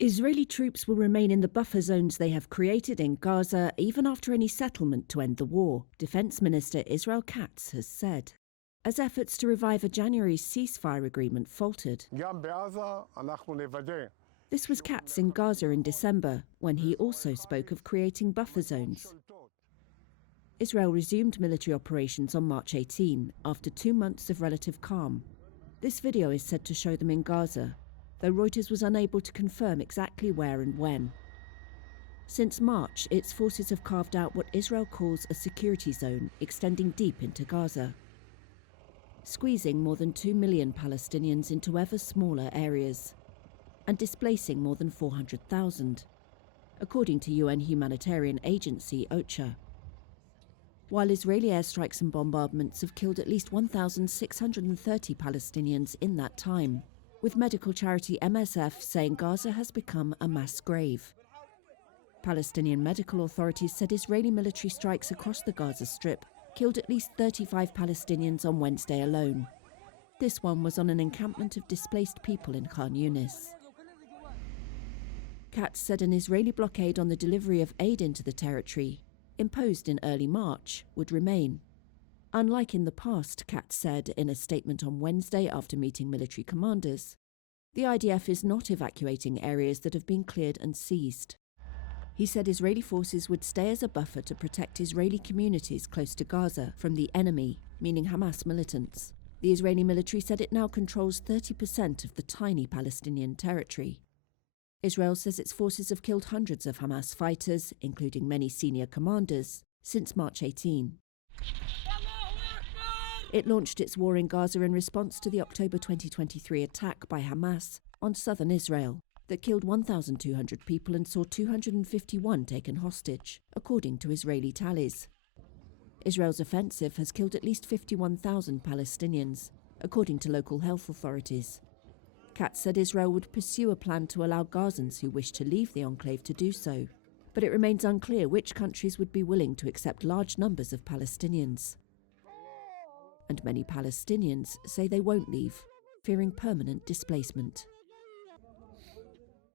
Israeli troops will remain in the buffer zones they have created in Gaza even after any settlement to end the war, Defense Minister Israel Katz has said, as efforts to revive a January ceasefire agreement faltered. This was Katz in Gaza in December, when he also spoke of creating buffer zones. Israel resumed military operations on March 18, after 2 months of relative calm. This video is said to show them in Gaza, though Reuters was unable to confirm exactly where and when. Since March, its forces have carved out what Israel calls a security zone extending deep into Gaza, squeezing more than 2 million Palestinians into ever smaller areas, and displacing more than 400,000, according to UN humanitarian agency OCHA. While Israeli airstrikes and bombardments have killed at least 1,630 Palestinians in that time, with medical charity MSF saying Gaza has become a mass grave. Palestinian medical authorities said Israeli military strikes across the Gaza Strip killed at least 35 Palestinians on Wednesday alone. This one was on an encampment of displaced people in Khan Yunis. Katz said an Israeli blockade on the delivery of aid into the territory, imposed in early March, would remain. Unlike in the past, Katz said in a statement on Wednesday after meeting military commanders, the IDF is not evacuating areas that have been cleared and seized. He said Israeli forces would stay as a buffer to protect Israeli communities close to Gaza from the enemy, meaning Hamas militants. The Israeli military said it now controls 30% of the tiny Palestinian territory. Israel says its forces have killed hundreds of Hamas fighters, including many senior commanders, since March 18. It launched its war in Gaza in response to the October 2023 attack by Hamas on southern Israel that killed 1,200 people and saw 251 taken hostage, according to Israeli tallies. Israel's offensive has killed at least 51,000 Palestinians, according to local health authorities. Katz said Israel would pursue a plan to allow Gazans who wish to leave the enclave to do so, but it remains unclear which countries would be willing to accept large numbers of Palestinians. And many Palestinians say they won't leave, fearing permanent displacement.